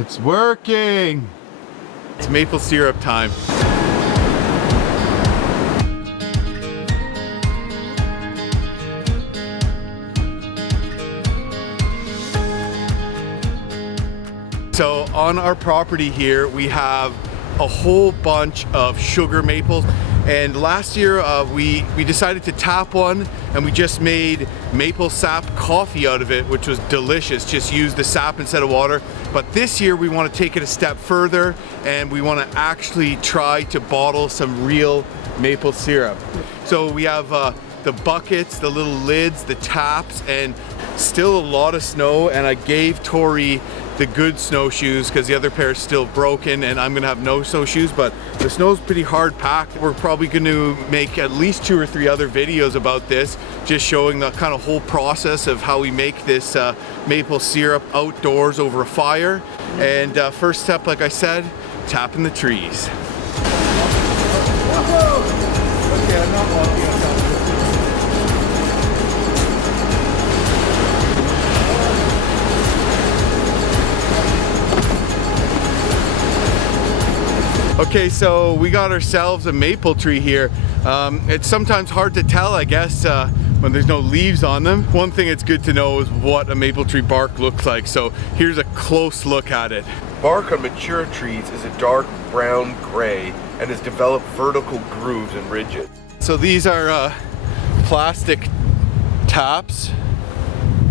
It's working! It's maple syrup time. So on our property here, we have a whole bunch of sugar maples. And last year we decided to tap one, and we just made maple sap coffee out of it, which was delicious. Just use the sap instead of water. But this year we want to take it a step further, and we want to actually try to bottle some real maple syrup. So we have the buckets, the little lids, the taps, and still a lot of snow. And I gave Tori the good snowshoes because the other pair is still broken, and I'm gonna have no snowshoes, but the snow's pretty hard packed. We're probably gonna make at least 2 or 3 other videos about this, just showing the kind of whole process of how we make this maple syrup outdoors over a fire. And first step, like I said, tapping the trees. Okay, I'm not walking on top of it. Okay, so we got ourselves a maple tree here. It's sometimes hard to tell, I guess, when there's no leaves on them. One thing it's good to know is what a maple tree bark looks like. So here's a close look at it. Bark on mature trees is a dark brown gray and has developed vertical grooves and ridges. So these are plastic taps,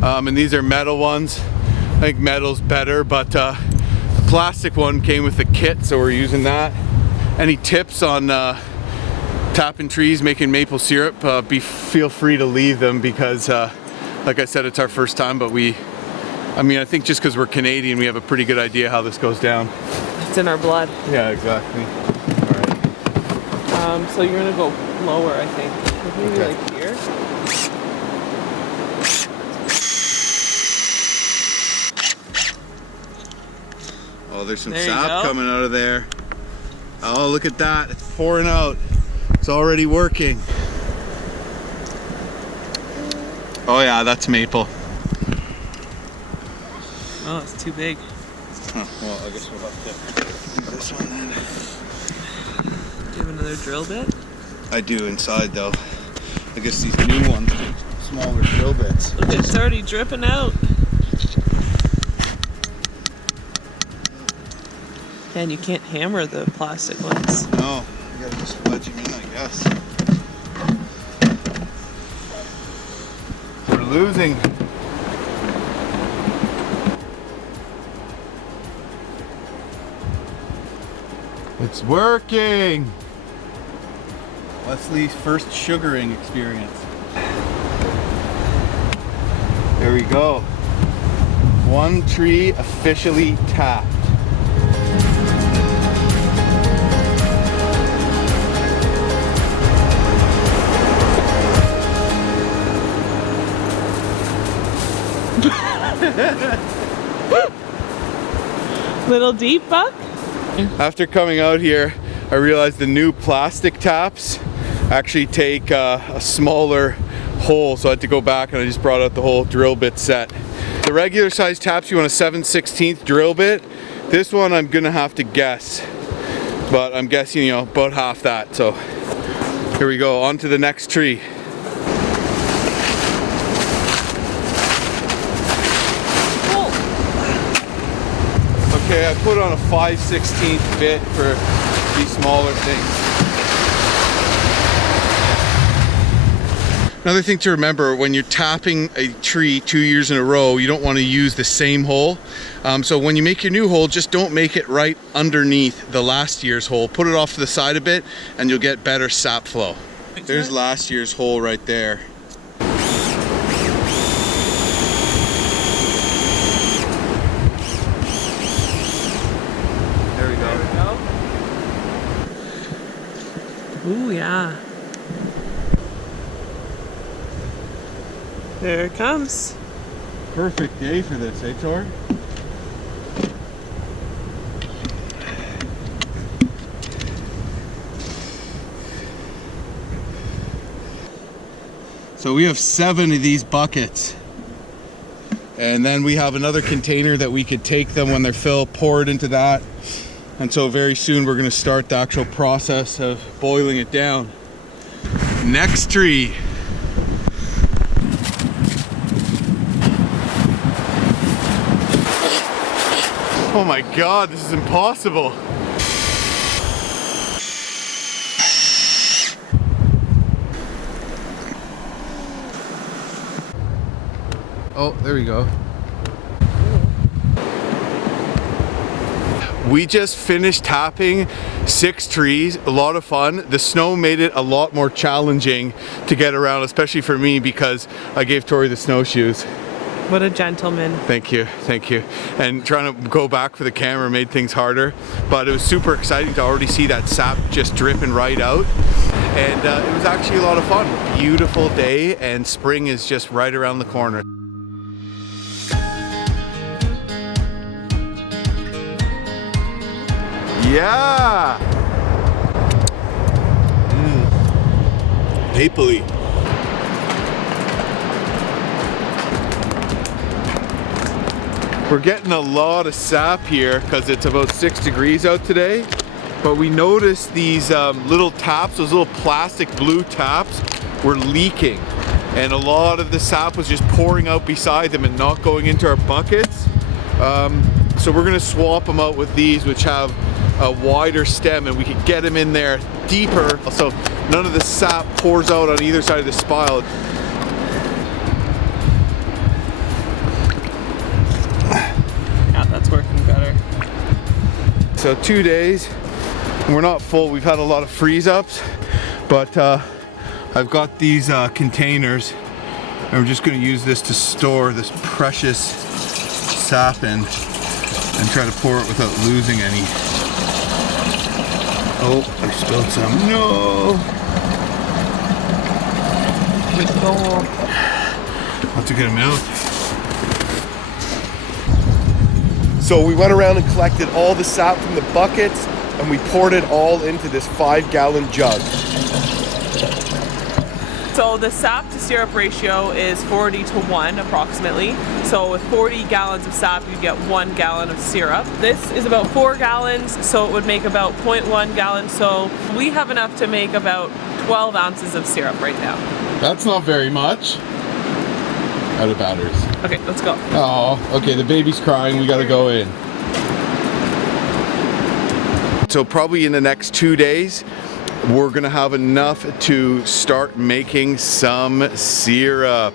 and these are metal ones. I think metal's better, but the plastic one came with the kit, so we're using that. Any tips on tapping trees, making maple syrup, feel free to leave them, because like I said, it's our first time, but I think just because we're Canadian, we have a pretty good idea how this goes down. It's in our blood. Yeah, exactly. All right. So you're gonna go lower, I think. Maybe Okay. like here. Oh, there's some There you sap go. coming out of there. Oh, look at that. It's pouring out. It's already working. Oh yeah, that's maple. Oh, it's too big. Well, I guess we'll have to use this one then. Do you have another drill bit? I do inside though. I guess these new ones, smaller drill bits. Look, it's already dripping out. Man, you can't hammer the plastic ones. No, you gotta just wedge them in, I guess. We're losing. It's working! Leslie's first sugaring experience. There we go. One tree officially tapped. Little deep, Buck? After coming out here, I realized the new plastic taps actually take a smaller hole, so I had to go back and I just brought out the whole drill bit set. The regular size taps, you want a 7/16 drill bit. This one I'm gonna have to guess, but I'm guessing, about half that. So here we go, on to the next tree. Okay, I put on a 5/16 bit for these smaller things. Another thing to remember, when you're tapping a tree 2 years in a row, you don't want to use the same hole. So when you make your new hole, just don't make it right underneath the last year's hole. Put it off to the side a bit and you'll get better sap flow. There's last year's hole right there. There we go. Ooh, yeah. There it comes. Perfect day for this, eh, Tor? So we have 7 of these buckets. And then we have another container that we could take them when they're filled, pour it into that. And so very soon we're gonna start the actual process of boiling it down. Next tree. Oh my God, this is impossible. Oh, there we go. We just finished tapping 6 trees, a lot of fun. The snow made it a lot more challenging to get around, especially for me because I gave Tori the snowshoes. What a gentleman. Thank you, thank you. And trying to go back for the camera made things harder, but it was super exciting to already see that sap just dripping right out. And it was actually a lot of fun. Beautiful day, and spring is just right around the corner. Yeah! Mapley. We're getting a lot of sap here because it's about 6 degrees out today. But we noticed these little taps, those little plastic blue taps, were leaking. And a lot of the sap was just pouring out beside them and not going into our buckets. So we're gonna swap them out with these, which have a wider stem, and we could get them in there deeper so none of the sap pours out on either side of the spile. Yeah, that's working better. So 2 days, we're not full. We've had a lot of freeze ups, but I've got these containers, and we're just gonna use this to store this precious sap in and try to pour it without losing any. Oh, I spilled some. No! Good goal. That's a good amount. So we went around and collected all the sap from the buckets, and we poured it all into this 5-gallon jug. So the sap to syrup ratio is 40:1 approximately. So with 40 gallons of sap, you get 1 gallon of syrup. This is about 4 gallons, so it would make about 0.1 gallon. So we have enough to make about 12 ounces of syrup right now. That's not very much. Out of batteries. Okay, let's go. Oh, okay, the baby's crying, we gotta go in. So probably in the next 2 days, we're gonna have enough to start making some syrup.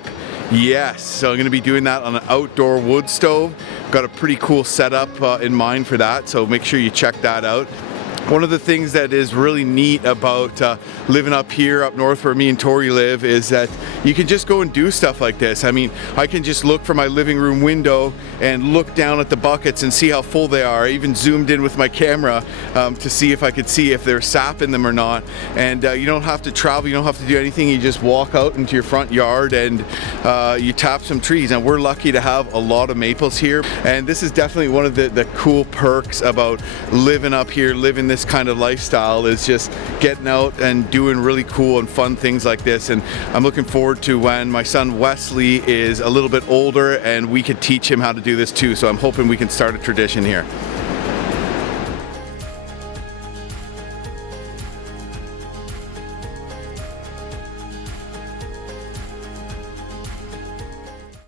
Yes, so I'm gonna be doing that on an outdoor wood stove. Got a pretty cool setup in mind for that, so make sure you check that out. One of the things that is really neat about living up here, up north where me and Tori live, is that you can just go and do stuff like this. I mean, I can just look from my living room window and look down at the buckets and see how full they are. I even zoomed in with my camera to see if I could see if there's sap in them or not. And you don't have to travel, you don't have to do anything. You just walk out into your front yard and you tap some trees. And we're lucky to have a lot of maples here. And this is definitely one of the cool perks about living up here, living this kind of lifestyle, is just getting out and doing really cool and fun things like this. And I'm looking forward to when my son Wesley is a little bit older and we could teach him how to do this too. So I'm hoping we can start a tradition here.